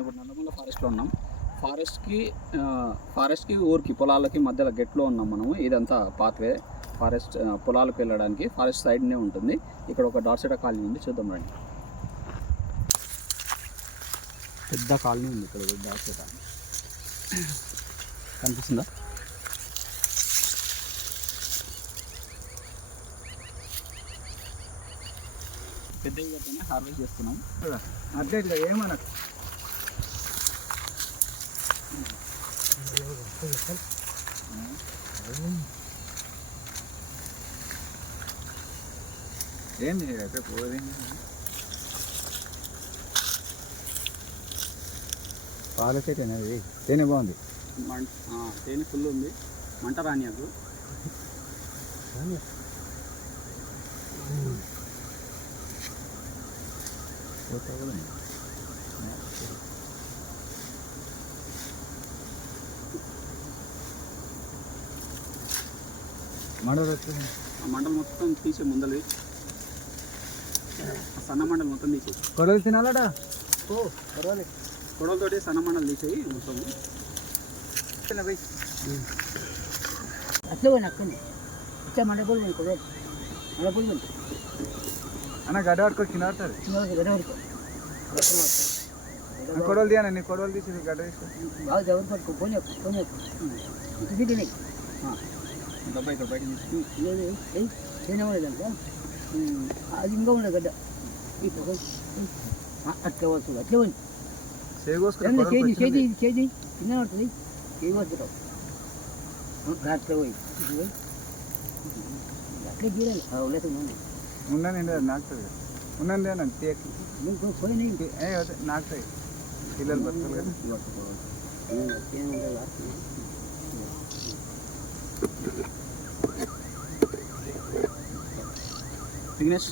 ఇప్పుడు నల్లమల్ల ఫారెస్ట్లో ఉన్నాం. ఫారెస్ట్కి ఊరికి పొలాలకి మధ్యలో గెట్లో ఉన్నాం మనము. ఇదంతా పాత్వే ఫారెస్ట్ పొలాలకు వెళ్ళడానికి ఫారెస్ట్ సైడ్నే ఉంటుంది. ఇక్కడ ఒక డార్సెటా కాలనీ ఉంది, చూద్దాం రండి. పెద్ద కాలనీ ఉంది ఇక్కడ, డార్సెటా కనిపిస్తుందా? పెద్దగా హార్వెస్ట్ చేస్తున్నాం. అట్లయితే ఏమనకు ఏంది అయితే పోది పాల చెట్టు అనేది తేనె బాగుంది, తేనె ఫుల్ ఉంది. మంట రానియకు. మండలు మొత్తం తీసే ముందలు, సన్న మండలు మొత్తం తీసేసి కొడలు తినాలడా. కొడలతోటి సన్న మండలు తీసేయి మొత్తం. అట్లా పోయి అక్కడి ఇచ్చా మండపూలు పోయి కొడవలు మండపూలు పోయి అన్న గడ్డ పట్టుకొని తినాడుతుంది. గడ్డ వరకు కొడవలు తీయన, నీ కొడవలు తీసి గడ్డ తీసుకో. బాగా జవరు పట్టుకో పోనీ పోనీ ఇది తినే డబ్బా ఇక్కడ బయట తేనె ఉండదంట. అది ఇంకా ఉండదు గడ్డ. అట్లా వస్తుంది, అట్లా పోయి చేతి కింద పడుతుంది. చేయి వస్తుంటావు అట్లా పోయి అట్లే తీరాలి. ఉండదు ఉండండి, అది నాకుతుంది. ఉండండి అన్న తేకి పోయి నాకుతాయి పిల్లలు బతుకులు కదా. విఘ్నేష్,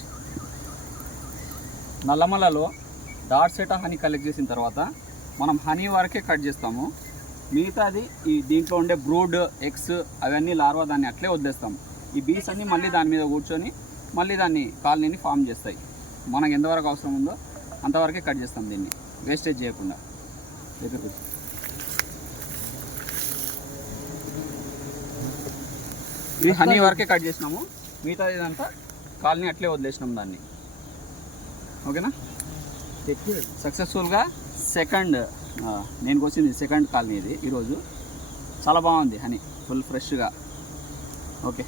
నల్లమల్లలో డార్సెటా హనీ కలెక్ట్ చేసిన తర్వాత మనం హనీ వరకే కట్ చేస్తాము. మిగతాది ఈ దీంట్లో ఉండే బ్రూడ్ ఎగ్స్ అవన్నీ లార్వా దాన్ని అట్లే వదిలేస్తాం. ఈ బీస్ అన్నీ మళ్ళీ దాని మీద కూర్చొని మళ్ళీ దాన్ని కాలనీని ఫామ్ చేస్తాయి. మనకు ఎంతవరకు అవసరం ఉందో అంతవరకే కట్ చేస్తాం, దీన్ని వేస్టేజ్ చేయకుండా. ఇది హనీ వరకే కట్ చేసినాము, మిగతా ఇదంతా కాలనీ అట్లే వదిలేసినాం దాన్ని. ఓకేనా? సక్సెస్ఫుల్గా నేను వచ్చింది సెకండ్ కాలనీ ఇది ఈరోజు. చాలా బాగుంది హనీ, ఫుల్ ఫ్రెష్గా. ఓకే.